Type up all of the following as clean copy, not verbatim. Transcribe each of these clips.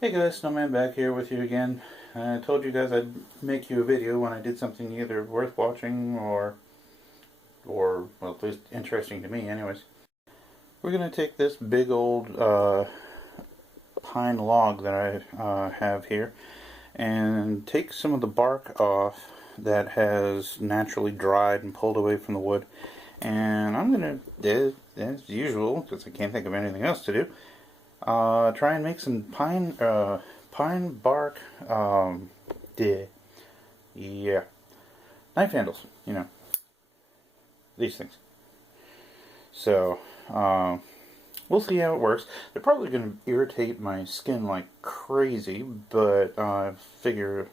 Hey guys, Snowman back here with you again. I told you guys I'd make you a video when I did something either worth watching or well, at least interesting to me anyways. We're going to take this big old pine log that I have here and take some of the bark off that has naturally dried and pulled away from the wood. And I'm going to, as usual, because I can't think of anything else to do, try and make some pine bark, yeah, knife handles, these things. So, we'll see how it works. They're probably going to irritate my skin like crazy, but I figure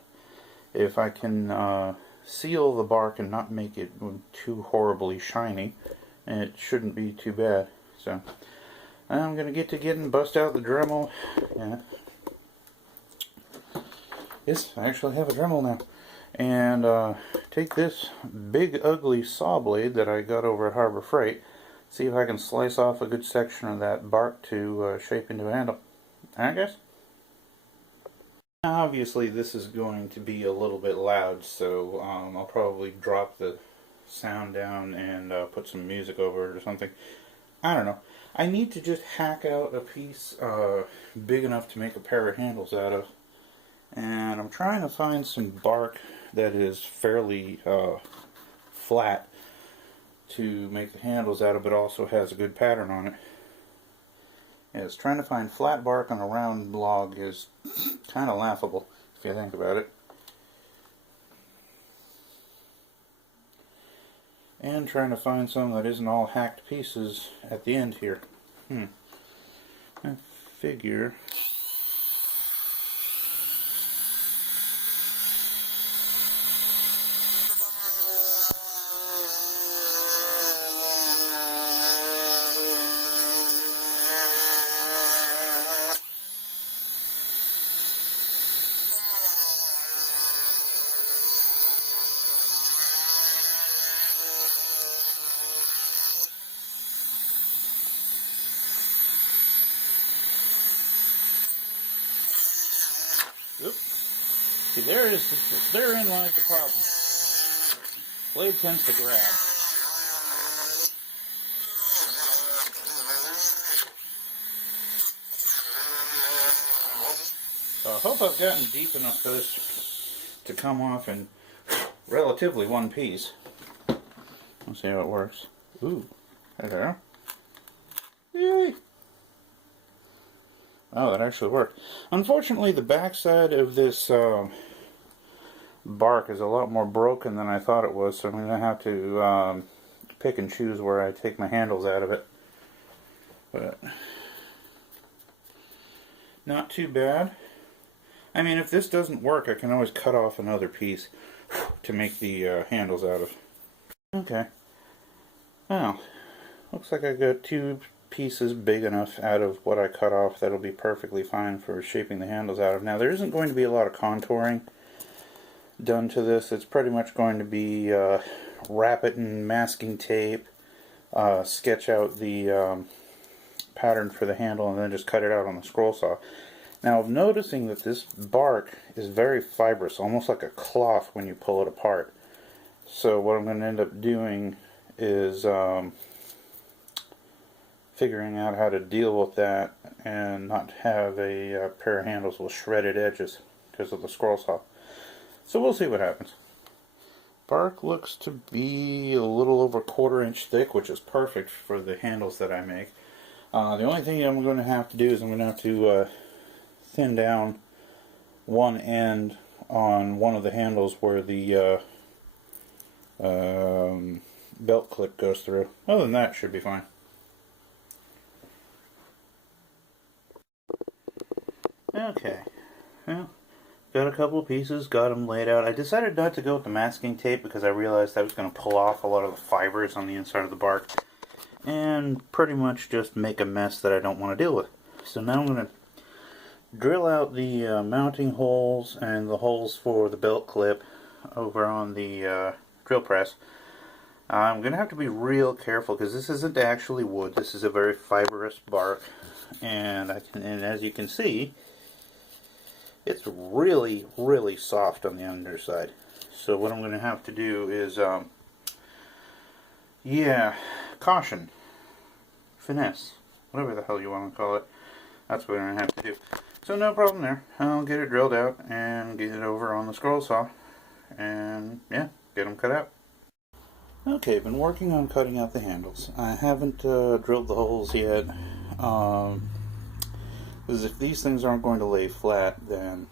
if I can seal the bark and not make it too horribly shiny, it shouldn't be too bad. So, I'm going to get and bust out the Dremel. Yeah. Yes, I actually have a Dremel now. And take this big ugly saw blade that I got over at Harbor Freight. See if I can slice off a good section of that bark to shape into a handle. Alright guys? Obviously this is going to be a little bit loud, so I'll probably drop the sound down and put some music over it or something. I don't know. I need to just hack out a piece big enough to make a pair of handles out of. And I'm trying to find some bark that is fairly flat to make the handles out of, but also has a good pattern on it. Yes, trying to find flat bark on a round log is kind of laughable if you think about it. And trying to find some that isn't all hacked pieces at the end here. I figure oops. See, therein lies the problem. Blade tends to grab. So I hope I've gotten deep enough for this to come off in relatively one piece. Let's see how it works. Ooh, there. Yay! Oh, that actually worked. Unfortunately, the backside of this bark is a lot more broken than I thought it was, so I'm going to have to pick and choose where I take my handles out of it. But not too bad. I mean, if this doesn't work, I can always cut off another piece to make the handles out of. Okay. Well, looks like I got two pieces big enough out of what I cut off that'll be perfectly fine for shaping the handles out of. Now, there isn't going to be a lot of contouring done to this. It's pretty much going to be wrap it in masking tape, sketch out the pattern for the handle, and then just cut it out on the scroll saw. Now, I'm noticing that this bark is very fibrous, almost like a cloth when you pull it apart. So what I'm going to end up doing is figuring out how to deal with that and not have a pair of handles with shredded edges because of the scroll saw. So we'll see what happens. Bark looks to be a little over 1/4 inch thick, which is perfect for the handles that I make. The only thing I'm going to have to do is I'm going to have to thin down one end on one of the handles where the belt clip goes through. Other than that, it should be fine. Okay, well, got a couple of pieces, got them laid out. I decided not to go with the masking tape because I realized I was going to pull off a lot of the fibers on the inside of the bark and pretty much just make a mess that I don't want to deal with. So now I'm going to drill out the mounting holes and the holes for the belt clip over on the drill press. I'm going to have to be real careful because this isn't actually wood. This is a very fibrous bark, and as you can see, It's really, really soft on the underside. So what I'm going to have to do is, yeah, caution, finesse, whatever the hell you want to call it. That's what I'm going to have to do. So no problem there. I'll get it drilled out and get it over on the scroll saw. And yeah, get them cut out. Okay, been working on cutting out the handles. I haven't drilled the holes yet. Because if these things aren't going to lay flat, then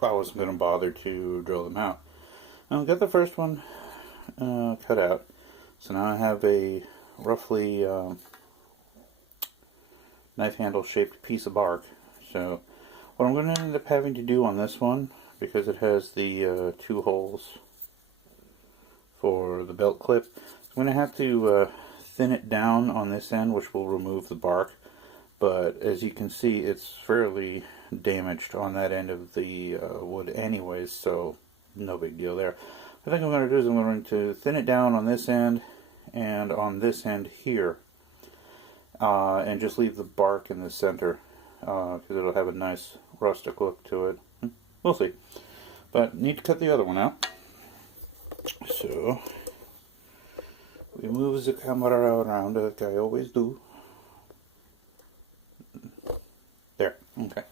I wasn't going to bother to drill them out. I'll get the first one cut out. So now I have a roughly knife handle shaped piece of bark. So what I'm going to end up having to do on this one, because it has the 2 holes for the belt clip, I'm going to have to thin it down on this end, which will remove the bark. But as you can see, it's fairly damaged on that end of the wood anyways, so no big deal there. What I think I'm going to do is I'm going to thin it down on this end and on this end here, and just leave the bark in the center, because it'll have a nice rustic look to it. We'll see. But need to cut the other one out. So we move the camera around like I always do. There. Okay.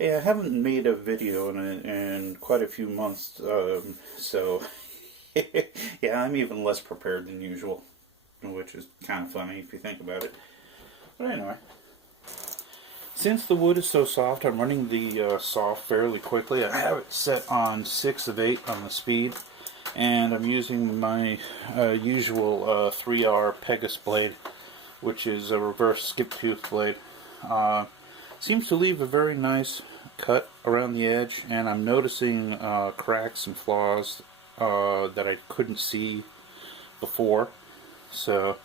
Yeah, I haven't made a video in quite a few months, so yeah, I'm even less prepared than usual, which is kind of funny if you think about it. But anyway, since the wood is so soft, I'm running the saw fairly quickly. I have it set on 6 of 8 on the speed, and I'm using my usual 3R Pegasus blade, which is a reverse skip tooth blade. Seems to leave a very nice cut around the edge, and I'm noticing cracks and flaws that I couldn't see before. So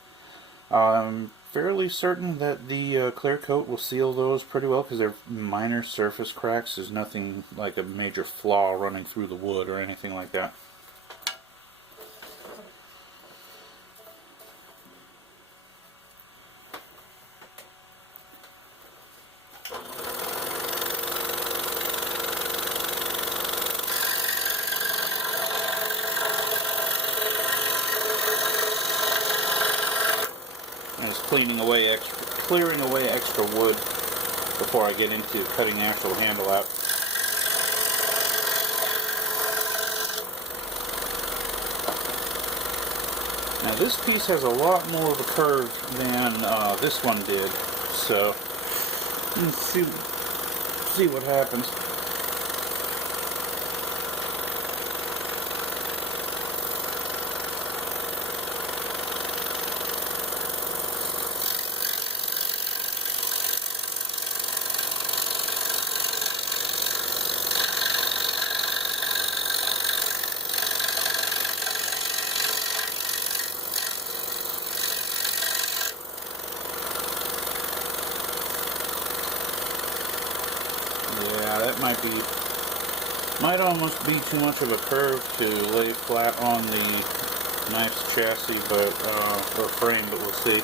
I'm fairly certain that the clear coat will seal those pretty well, because they're minor surface cracks. There's nothing like a major flaw running through the wood or anything like that. Clearing away extra wood before I get into cutting the actual handle out. Now this piece has a lot more of a curve than this one did, so let's see what happens. Yeah, that might almost be too much of a curve to lay flat on the knife's chassis, but or frame, but we'll see.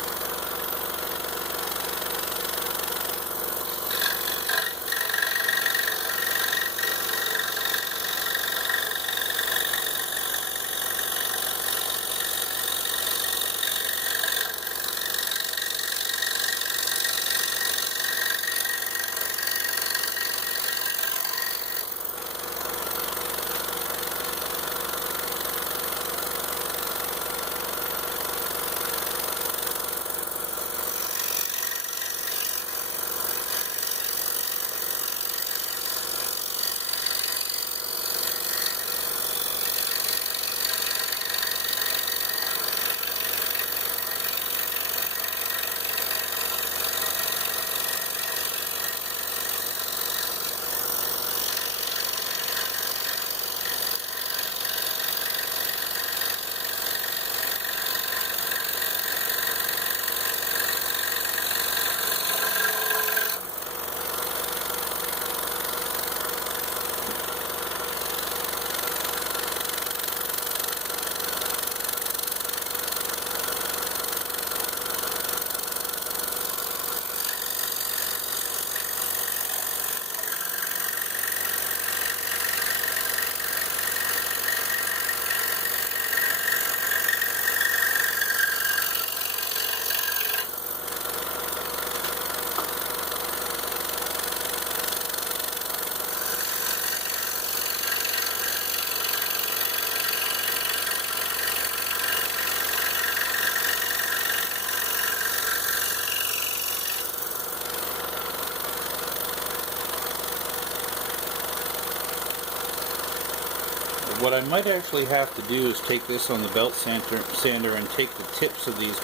what I might actually have to do is take this on the belt sander and take the tips of these.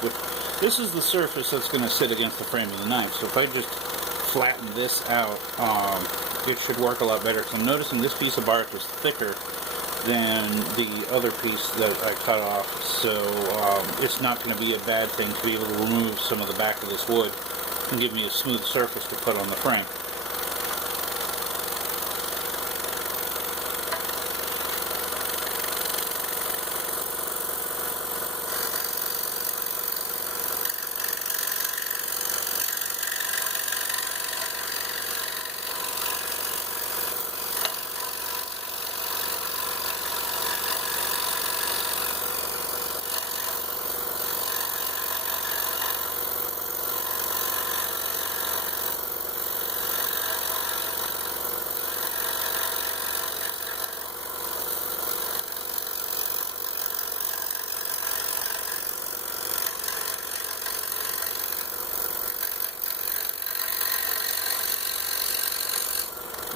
This is the surface that's going to sit against the frame of the knife. So if I just flatten this out, it should work a lot better. Because I'm noticing this piece of bark is thicker than the other piece that I cut off. So it's not going to be a bad thing to be able to remove some of the back of this wood and give me a smooth surface to put on the frame.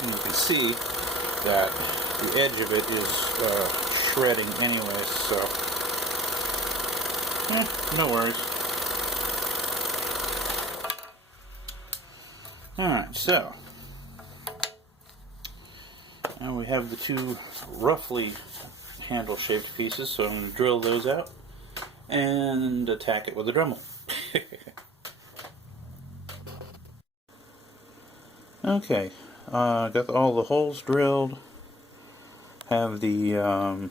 And you can see that the edge of it is shredding anyways, so no worries. Alright, so now we have the two roughly handle shaped pieces, so I'm going to drill those out and attack it with a Dremel. Okay, got all the holes drilled, have the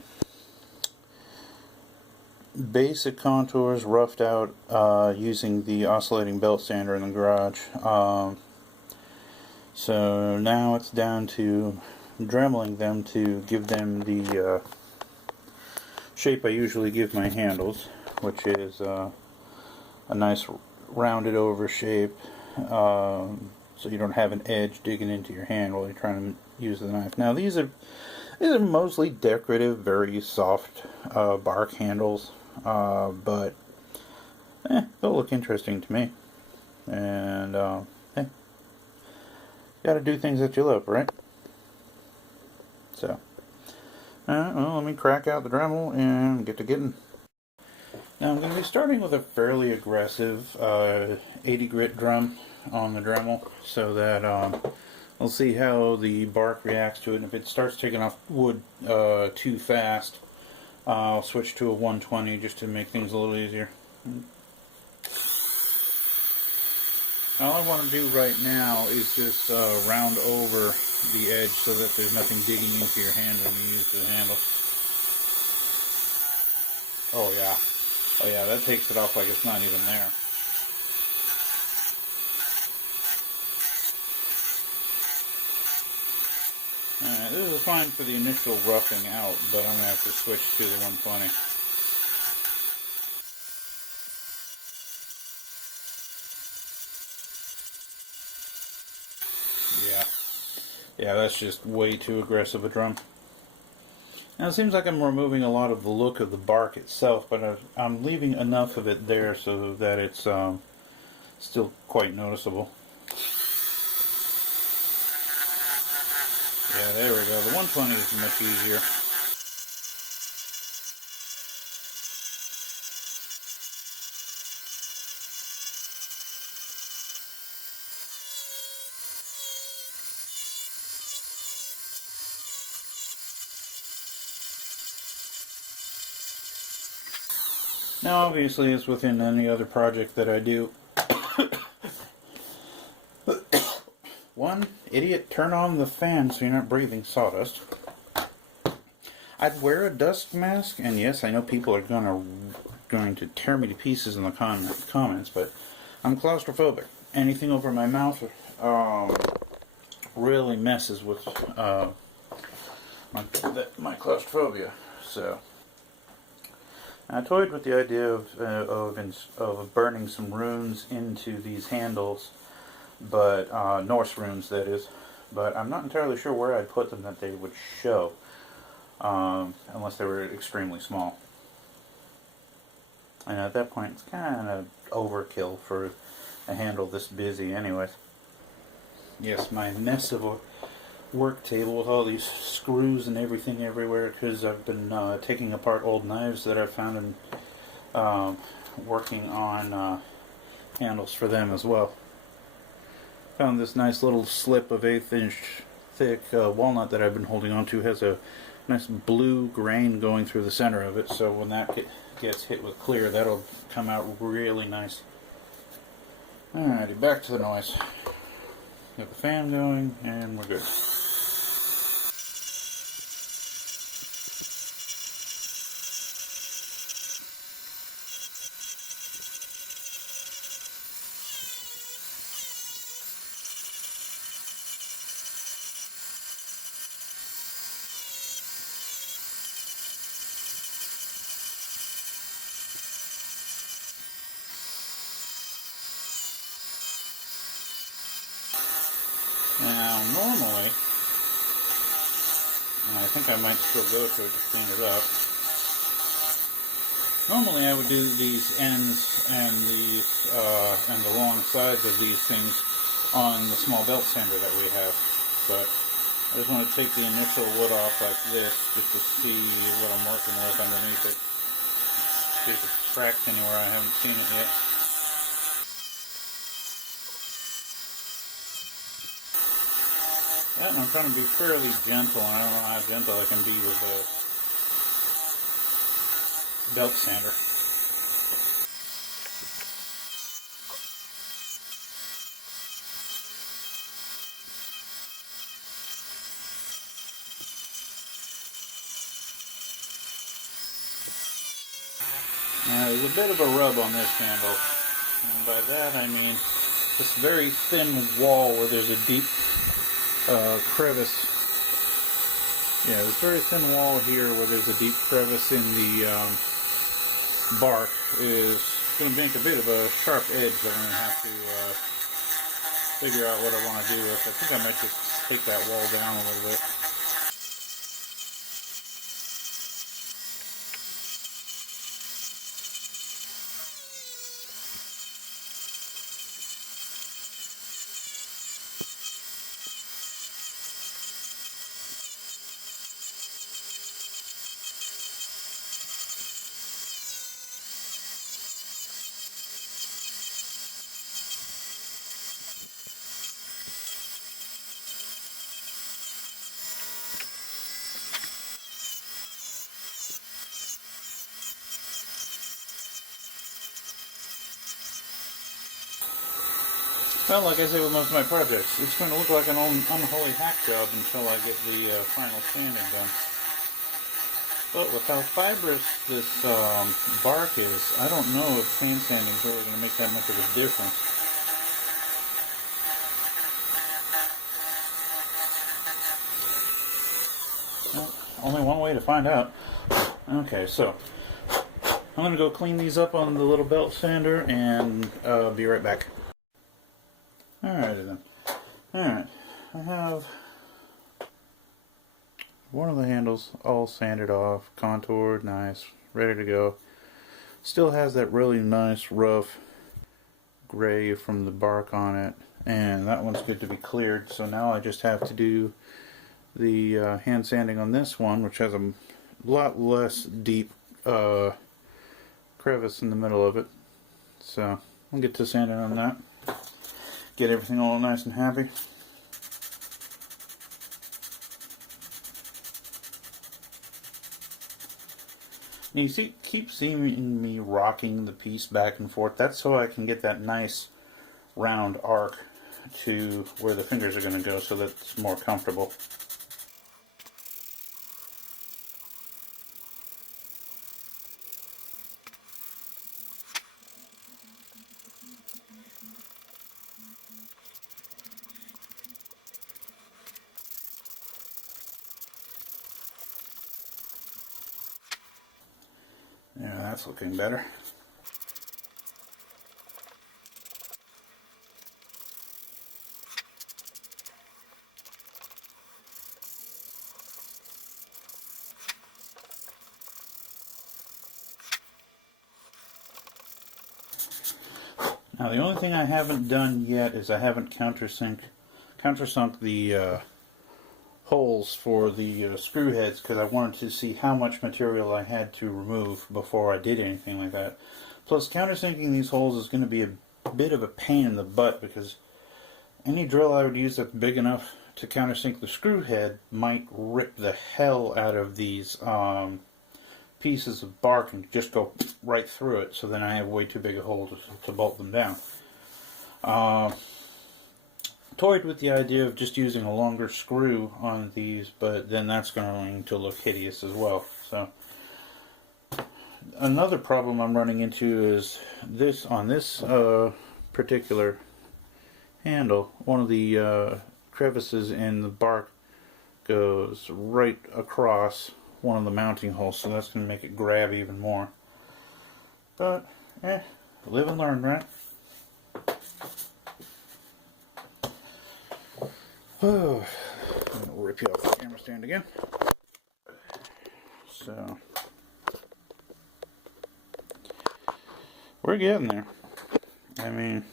basic contours roughed out using the oscillating belt sander in the garage. So now it's down to dremeling them to give them the shape I usually give my handles, which is a nice rounded over shape. So you don't have an edge digging into your hand while you're trying to use the knife. Now these are mostly decorative, very soft bark handles, but they'll look interesting to me. And hey, gotta do things that you love, right? So, well, let me crack out the Dremel and get to getting. Now I'm going to be starting with a fairly aggressive 80 grit drum on the Dremel, so that we'll see how the bark reacts to it. And if it starts taking off wood too fast, I'll switch to a 120 just to make things a little easier. All I want to do right now is just round over the edge so that there's nothing digging into your hand when you use the handle. Oh yeah, that takes it off like it's not even there. Alright, this is fine for the initial roughing out, but I'm going to have to switch to the 120. Yeah, that's just way too aggressive a drum. Now it seems like I'm removing a lot of the look of the bark itself, but I'm leaving enough of it there so that it's still quite noticeable. Yeah, there we go. The 120 is much easier. Now obviously as within any other project that I do, one, idiot, turn on the fan so you're not breathing sawdust. I'd wear a dust mask, and yes, I know people are going to tear me to pieces in the comments, but I'm claustrophobic. Anything over my mouth really messes with my claustrophobia. So I toyed with the idea of burning some runes into these handles, but Norse runes, that is. But I'm not entirely sure where I'd put them that they would show, unless they were extremely small. And at that point, it's kind of overkill for a handle this busy, anyways. Yes, my mess of work table with all these screws and everything everywhere because I've been taking apart old knives that I've found and working on handles for them as well. Found this nice little slip of 1/8 inch thick walnut that I've been holding on to. Has a nice blue grain going through the center of it, so when that gets hit with clear, that'll come out really nice. Alrighty, back to the noise. Got the fan going, and we're good. Now, normally, and I think I might still go to it to clean it up. Normally, I would do these ends and the long sides of these things on the small belt sander that we have, but I just want to take the initial wood off like this just to see what I'm working with underneath it. See if it's cracked anywhere. I haven't seen it yet. And I'm trying to be fairly gentle. I don't know how gentle I can be with a belt sander. Now, there's a bit of a rub on this handle, and by that I mean this very thin wall where there's a deep crevice. Yeah, this very thin wall here where there's a deep crevice in the bark is going to make a bit of a sharp edge that I'm going to have to figure out what I want to do with. I think I might just take that wall down a little bit. Well, like I say with most of my projects, it's going to look like an unholy hack job until I get the final sanding done. But with how fibrous this bark is, I don't know if hand sanding is really going to make that much of a difference. Well, only one way to find out. Okay, so I'm going to go clean these up on the little belt sander and be right back. Alrighty then. Alright, I have one of the handles all sanded off, contoured, nice, ready to go. Still has that really nice rough gray from the bark on it, and that one's good to be cleared. So now I just have to do the hand sanding on this one, which has a lot less deep crevice in the middle of it. So I'll get to sanding on that. Get everything all nice and happy. And you see, keep seeing me rocking the piece back and forth. That's so I can get that nice round arc to where the fingers are going to go, so that it's more comfortable. Yeah, that's looking better. Now the only thing I haven't done yet is I haven't countersunk the holes for the screw heads because I wanted to see how much material I had to remove before I did anything like that. Plus, countersinking these holes is going to be a bit of a pain in the butt because any drill I would use that's big enough to countersink the screw head might rip the hell out of these pieces of bark and just go right through it, so then I have way too big a hole to bolt them down. Toyed with the idea of just using a longer screw on these, but then that's going to look hideous as well. So another problem I'm running into is this on this particular handle, one of the crevices in the bark goes right across one of the mounting holes, so that's going to make it grab even more. But live and learn, right? Oh, I'm going to rip you off the camera stand again. So, we're getting there. I mean,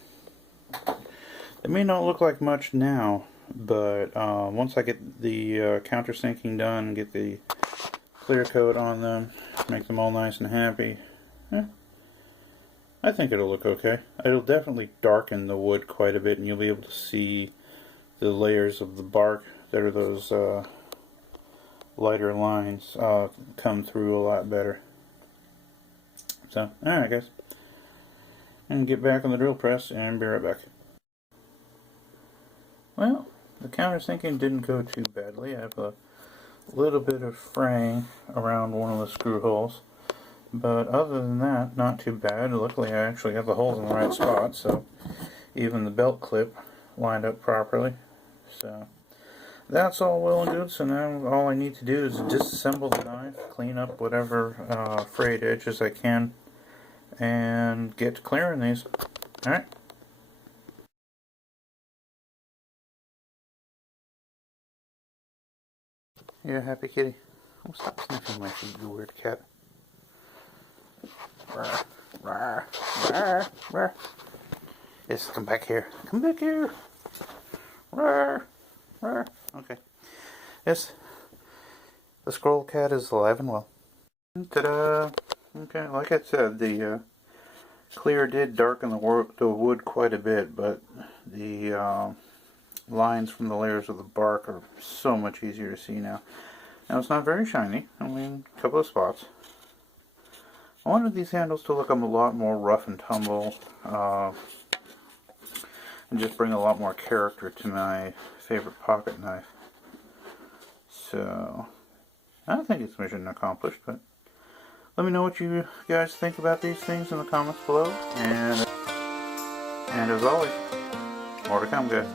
it may not look like much now, but once I get the countersinking done and get the clear coat on them, make them all nice and happy, I think it'll look okay. It'll definitely darken the wood quite a bit, and you'll be able to see the layers of the bark that are those lighter lines come through a lot better. So, alright guys, and get back on the drill press and be right back. Well, the countersinking didn't go too badly. I have a little bit of fraying around one of the screw holes, but other than that, not too bad. Luckily I actually got the holes in the right spot, so even the belt clip lined up properly. So that's all well and good. So now all I need to do is disassemble the knife, clean up whatever frayed edges I can, and get to clearing these. Alright. You a happy kitty? Oh, stop sniffing my feet, you weird cat. Rawr, rawr, rawr, rawr. Yes, come back here. Come back here. Rawr, rawr. Okay. Yes, the squirrel cat is alive and well. Ta-da! Okay, like I said, the clear did darken the wood quite a bit, but the lines from the layers of the bark are so much easier to see now. Now it's not very shiny, I mean a couple of spots. I wanted these handles to look a lot more rough and tumble, and just bring a lot more character to my favorite pocket knife. So, I think it's mission accomplished, but let me know what you guys think about these things in the comments below, and as always, more to come guys.